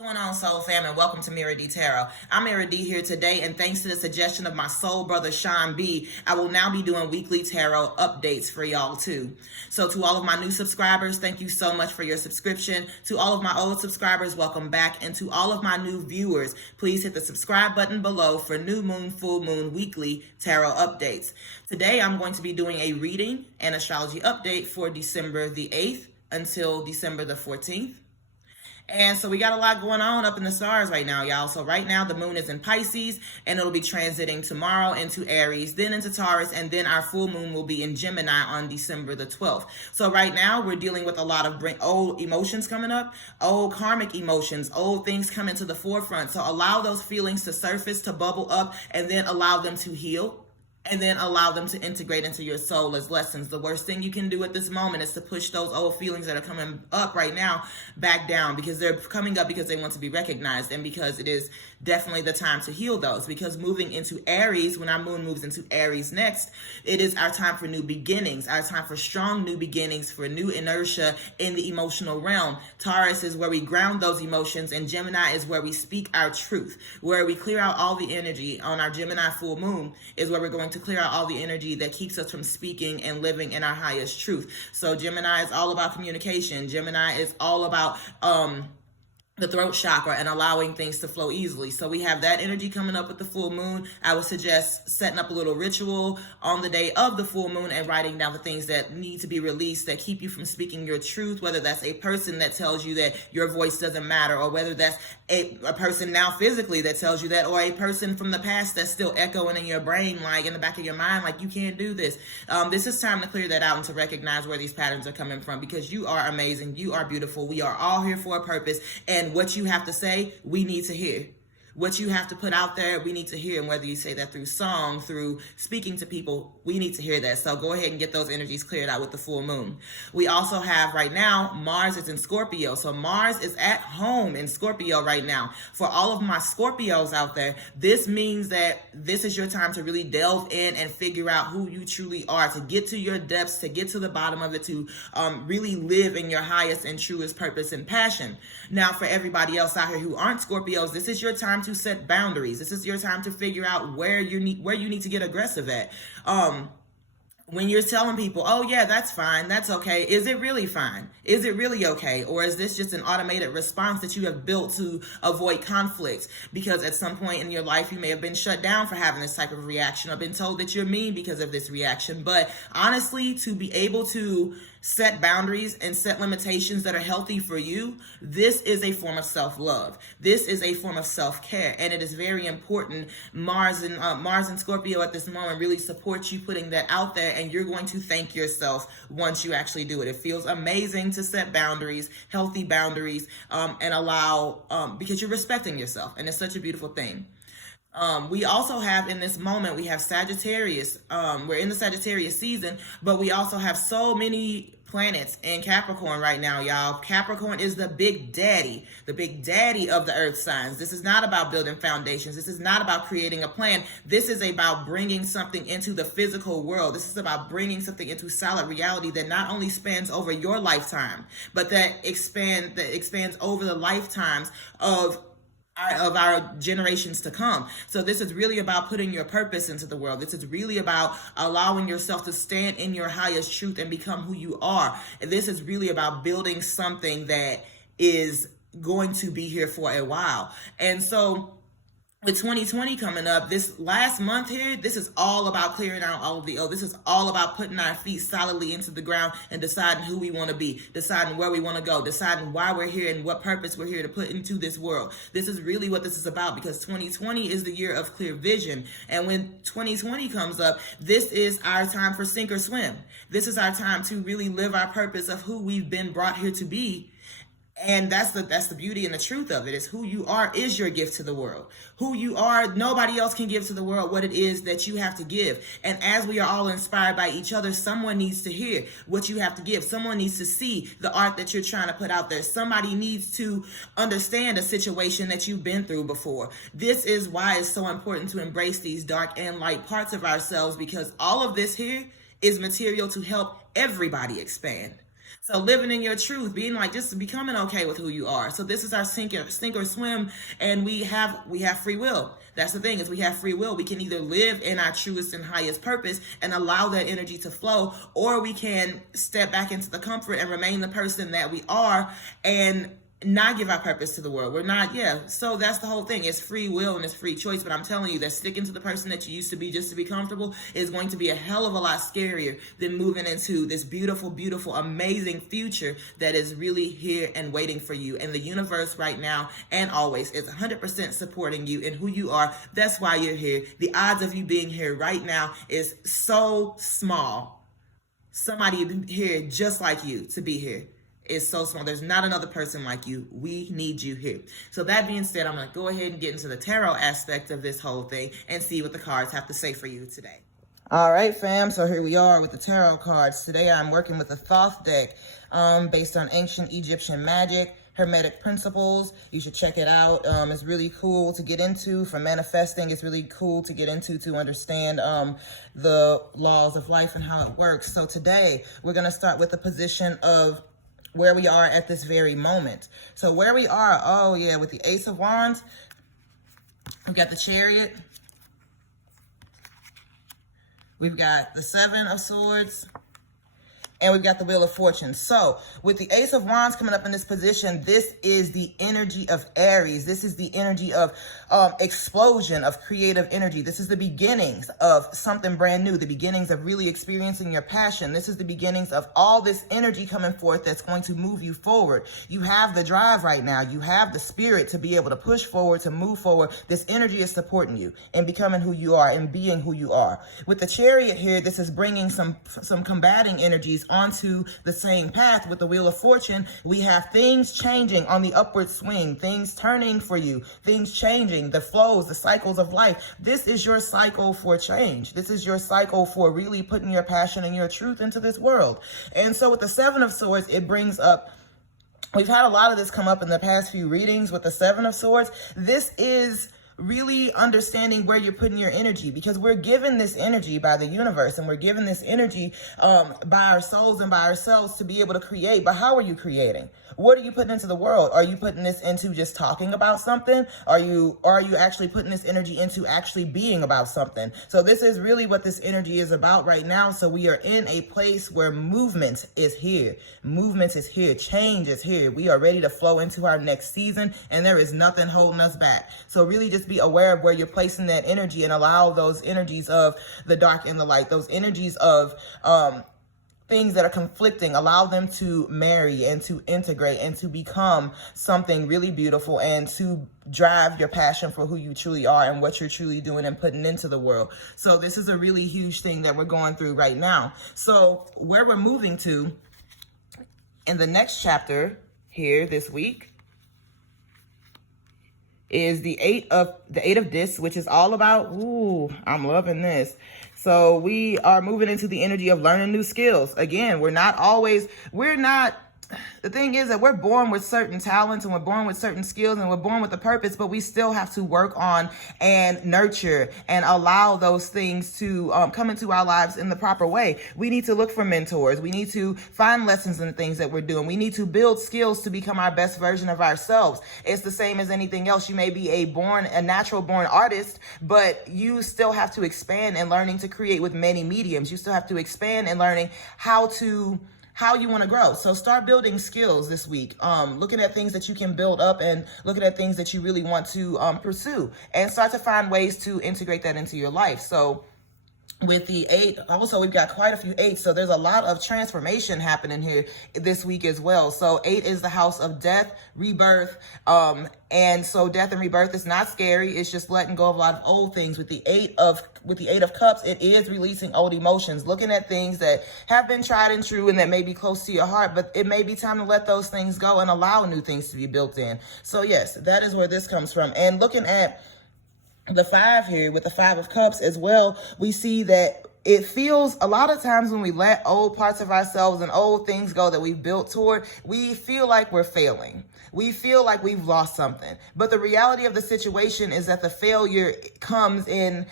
Going on, Soul Fam, and welcome to Mira D Tarot. I'm Mira D here today, and thanks to the suggestion of my soul brother Sean B, I will now be doing weekly tarot updates for y'all too. So to all of my new subscribers, thank you so much for your subscription. To all of my old subscribers, welcome back. And to all of my new viewers, please hit the subscribe button below for new moon, full moon, weekly tarot updates. Today, I'm going to be doing a reading and astrology update for December the 8th until December the 14th. And so we got a lot going on up in the stars right now, y'all. So right now the moon is in Pisces, and it'll be transiting tomorrow into Aries, then into Taurus, and then our full moon will be in Gemini on December the 12th. So right now we're dealing with a lot of old emotions coming up, old karmic emotions, old things coming to the forefront. So allow those feelings to surface, to bubble up, and then allow them to heal. And then allow them to integrate into your soul as lessons. The worst thing you can do at this moment is to push those old feelings that are coming up right now back down, because they're coming up because they want to be recognized, and because it is definitely the time to heal those. Because moving into Aries, when our moon moves into Aries next, it is our time for new beginnings, our time for strong new beginnings, for new inertia in the emotional realm. Taurus is where we ground those emotions, and Gemini is where we speak our truth, where we clear out all the energy. On our Gemini full moon is where we're going to clear out all the energy that keeps us from speaking and living in our highest truth. So Gemini is all about communication. Gemini is all about the throat chakra and allowing things to flow easily. So we have that energy coming up with the full moon. I would suggest setting up a little ritual on the day of the full moon and writing down the things that need to be released that keep you from speaking your truth, whether that's a person that tells you that your voice doesn't matter, or whether that's a person now physically that tells you that, or a person from the past that's still echoing in your brain, like in the back of your mind, like you can't do this. This is time to clear that out and to recognize where these patterns are coming from, because you are amazing. You are beautiful. We are all here for a purpose, and what you have to say, we need to hear. What you have to put out there, we need to hear. And whether you say that through song, through speaking to people, we need to hear that. So go ahead and get those energies cleared out with the full moon. We also have right now, Mars is in Scorpio. So Mars is at home in Scorpio right now. For all of my Scorpios out there, this means that this is your time to really delve in and figure out who you truly are, to get to your depths, to get to the bottom of it, to really live in your highest and truest purpose and passion. Now, for everybody else out here who aren't Scorpios, this is your time to set boundaries. This is your time to figure out where you need to get aggressive at. When you're telling people, oh yeah, that's fine, that's okay, is it really fine? Is it really okay? Or is this just an automated response that you have built to avoid conflict? Because at some point in your life, you may have been shut down for having this type of reaction, or been told that you're mean because of this reaction. But honestly, to be able to set boundaries and set limitations that are healthy for you, this is a form of self-love. This is a form of self-care, and it is very important. Mars and Scorpio at this moment really support you putting that out there, and you're going to thank yourself once you actually do it. It feels amazing to set boundaries, healthy boundaries, and allow, because you're respecting yourself, and it's such a beautiful thing. We also have in this moment, we have Sagittarius. We're in the Sagittarius season, but we also have so many planets in Capricorn right now, y'all. Capricorn is the big daddy of the earth signs. This is not about building foundations. This is not about creating a plan. This is about bringing something into the physical world. This is about bringing something into solid reality that not only spans over your lifetime, but that expands over the lifetimes of our generations to come. So this is really about putting your purpose into the world. This is really about allowing yourself to stand in your highest truth and become who you are. And this is really about building something that is going to be here for a while. And so with 2020 coming up, this last month here, this is all about clearing out all of the old. This is all about putting our feet solidly into the ground and deciding who we want to be, deciding where we want to go, deciding why we're here and what purpose we're here to put into this world. This is really what this is about, because 2020 is the year of clear vision. And when 2020 comes up, this is our time for sink or swim. This is our time to really live our purpose of who we've been brought here to be. And that's the beauty and the truth of it, is who you are is your gift to the world. Who you are, nobody else can give to the world what it is that you have to give. And as we are all inspired by each other, someone needs to hear what you have to give. Someone needs to see the art that you're trying to put out there. Somebody needs to understand a situation that you've been through before. This is why it's so important to embrace these dark and light parts of ourselves, because all of this here is material to help everybody expand. So living in your truth, being like, just becoming okay with who you are. So this is our sink or swim, and we have free will. That's the thing, is we have free will. We can either live in our truest and highest purpose and allow that energy to flow, or we can step back into the comfort and remain the person that we are and not give our purpose to the world. We're not, so that's the whole thing. It's free will and it's free choice. But I'm telling you that sticking to the person that you used to be just to be comfortable is going to be a hell of a lot scarier than moving into this beautiful, beautiful, amazing future that is really here and waiting for you. And the universe right now and always is 100% supporting you in who you are. That's why you're here. The odds of you being here right now is so small. Somebody here just like you to be here is so small. There's not another person like you. We need you here. So that being said, I'm going to go ahead and get into the tarot aspect of this whole thing and see what the cards have to say for you today. All right, fam. So here we are with the tarot cards. Today I'm working with the Thoth deck based on ancient Egyptian magic, Hermetic principles. You should check it out. It's really cool to get into for manifesting. It's really cool to get into to understand the laws of life and how it works. So today we're going to start with the position of where we are at this very moment. So where we are, with the Ace of Wands, we've got the Chariot, we've got the Seven of Swords, and we've got the Wheel of Fortune. So with the Ace of Wands coming up in this position, this is the energy of Aries. This is the energy of explosion, of creative energy. This is the beginnings of something brand new, the beginnings of really experiencing your passion. This is the beginnings of all this energy coming forth that's going to move you forward. You have the drive right now. You have the spirit to be able to push forward, to move forward. This energy is supporting you in becoming who you are and being who you are. With the Chariot here, this is bringing some combating energies onto the same path. With the Wheel of Fortune, we have things changing on the upward swing, things turning for you, things changing, the flows, the cycles of life. This is your cycle for change. This is your cycle for really putting your passion and your truth into this world. And so with the Seven of Swords, it brings up, we've had a lot of this come up in the past few readings with the Seven of Swords. This is really understanding where you're putting your energy, because we're given this energy by the universe, and we're given this energy by our souls and by ourselves to be able to create. But how are you creating? What are you putting into the world? Are you putting this into just talking about something? Are you actually putting this energy into actually being about something? So this is really what this energy is about right now. So we are in a place where movement is here. Movement is here. Change is here. We are ready to flow into our next season, and there is nothing holding us back. So really just be aware of where you're placing that energy, and allow those energies of the dark and the light, those energies of things that are conflicting, allow them to marry and to integrate and to become something really beautiful, and to drive your passion for who you truly are and what you're truly doing and putting into the world. So this is a really huge thing that we're going through right now. So where we're moving to in the next chapter here this week is the eight of discs, which is all about, I'm loving this. So we are moving into the energy of learning new skills. Again, the thing is that we're born with certain talents, and we're born with certain skills, and we're born with a purpose, but we still have to work on and nurture and allow those things to come into our lives in the proper way. We need to look for mentors. We need to find lessons in the things that we're doing. We need to build skills to become our best version of ourselves. It's the same as anything else. You may be a natural born artist, but you still have to expand in learning to create with many mediums. You still have to expand in learning how you want to grow. So start building skills this week, looking at things that you can build up, and looking at things that you really want to pursue, and start to find ways to integrate that into your life. So with the 8, also we've got quite a few 8s, so there's a lot of transformation happening here this week as well. So 8 is the house of death, rebirth, and so death and rebirth is not scary. It's just letting go of a lot of old things. With the 8 of cups, it is releasing old emotions, looking at things that have been tried and true and that may be close to your heart, but it may be time to let those things go and allow new things to be built in. So yes, that is where this comes from. And looking at the 5 here with the 5 of cups as well, we see that it feels a lot of times when we let old parts of ourselves and old things go that we've built toward, we feel like we're failing. We feel like we've lost something. But the reality of the situation is that the failure comes in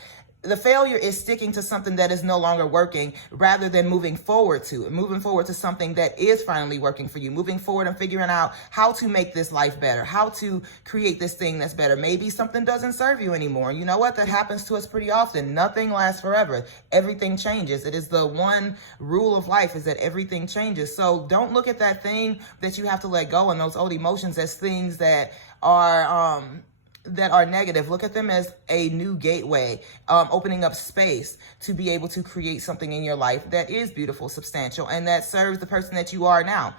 the failure is sticking to something that is no longer working rather than moving forward to something that is finally working for you, moving forward and figuring out how to make this life better, how to create this thing that's better. Maybe something doesn't serve you anymore. You know what? That happens to us pretty often. Nothing lasts forever. Everything changes. It is the one rule of life, is that everything changes. So don't look at that thing that you have to let go and those old emotions as things that are negative. Look at them as a new gateway, opening up space to be able to create something in your life that is beautiful, substantial, and that serves the person that you are now.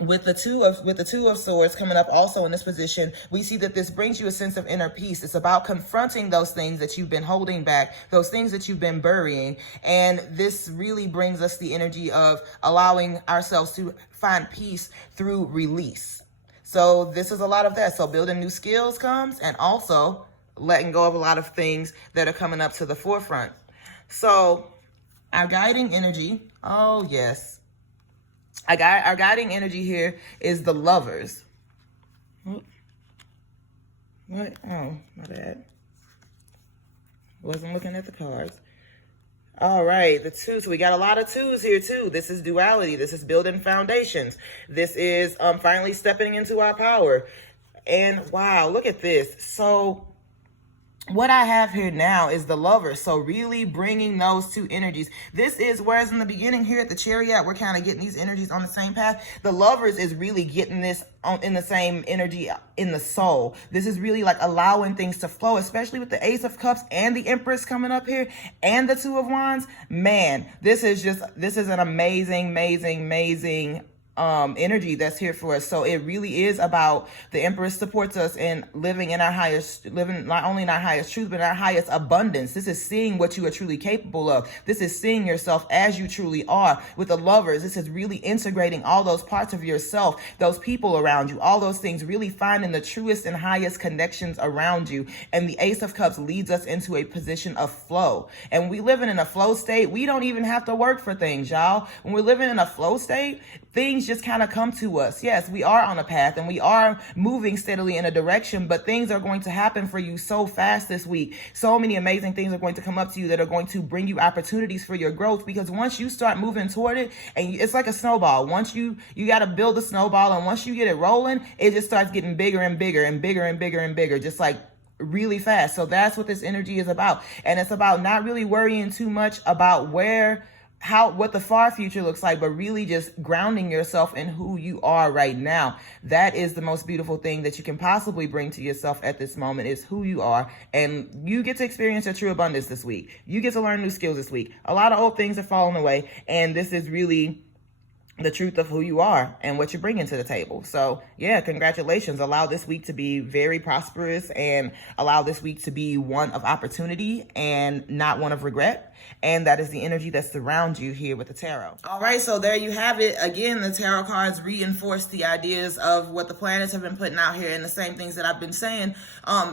With the two of swords coming up also in this position, we see that this brings you a sense of inner peace. It's about confronting those things that you've been holding back, those things that you've been burying. And this really brings us the energy of allowing ourselves to find peace through release. So this is a lot of that. So building new skills comes, and also letting go of a lot of things that are coming up to the forefront. So our guiding energy, oh yes. Our guiding energy here is the Lovers. What? Oh, my bad. Wasn't looking at the cards. All right, the 2. So we got a lot of 2s here too. This is duality. This is building foundations. This is finally stepping into our power. And wow, look at this. So what I have here now is the Lovers. So really bringing those two energies. This is, whereas in the beginning here at the Chariot, we're kind of getting these energies on the same path. The Lovers is really getting this in the same energy in the soul. This is really like allowing things to flow, especially with the Ace of Cups and the Empress coming up here and the Two of Wands. Man, this is an amazing energy that's here for us. So it really is about, the Empress supports us in living not only in our highest truth, but in our highest abundance. This is seeing what you are truly capable of. This is seeing yourself as you truly are. With the Lovers, this is really integrating all those parts of yourself, those people around you, all those things, really finding the truest and highest connections around you. And the Ace of Cups leads us into a position of flow. And we living in a flow state, we don't even have to work for things, y'all. When we're living in a flow state, things just kind of come to us. Yes, we are on a path and we are moving steadily in a direction, but things are going to happen for you so fast this week. So many amazing things are going to come up to you that are going to bring you opportunities for your growth, because once you start moving toward it, and it's like a snowball. Once you got to build a snowball, and once you get it rolling, it just starts getting bigger and bigger and bigger and bigger and bigger, just like really fast. So that's what this energy is about. And it's about not really worrying too much about what the far future looks like, but really just grounding yourself in who you are right now. That is the most beautiful thing that you can possibly bring to yourself at this moment, is who you are. And you get to experience your true abundance this week. You get to learn new skills this week. A lot of old things are falling away, and this is really the truth of who you are and what you're bringing to the table. So yeah, congratulations. Allow this week to be very prosperous, and allow this week to be one of opportunity and not one of regret. And that is the energy that surrounds you here with the tarot. All right, so there you have it. Again, the tarot cards reinforce the ideas of what the planets have been putting out here, and the same things that I've been saying.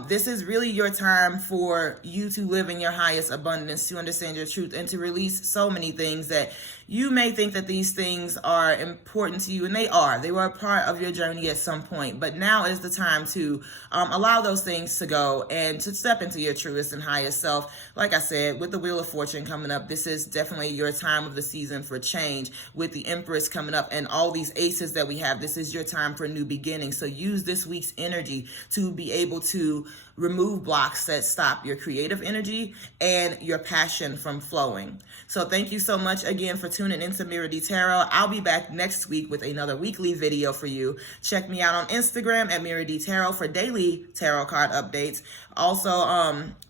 This is really your time for you to live in your highest abundance, to understand your truth, and to release so many things that you may think that these things are important to you, and they are. They were a part of your journey at some point, but now is the time to allow those things to go and to step into your truest and highest self. Like I said, with the Wheel of Fortune coming up, this is definitely your time of the season for change. With the Empress coming up and all these aces that we have, this is your time for new beginnings. So use this week's energy to be able to remove blocks that stop your creative energy and your passion from flowing. So thank you so much again for tuning into Mira D Tarot. I'll be back next week with another weekly video for you. Check me out on Instagram at Mira D Tarot for daily tarot card updates. Also,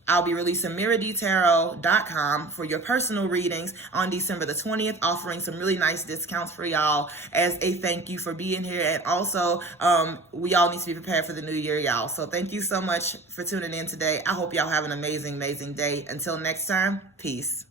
I'll be releasing miradtarot.com for your personal readings on December the 20th, offering some really nice discounts for y'all as a thank you for being here. And also, we all need to be prepared for the new year, y'all. So thank you so much for tuning in today. I hope y'all have an amazing, amazing day. Until next time, peace.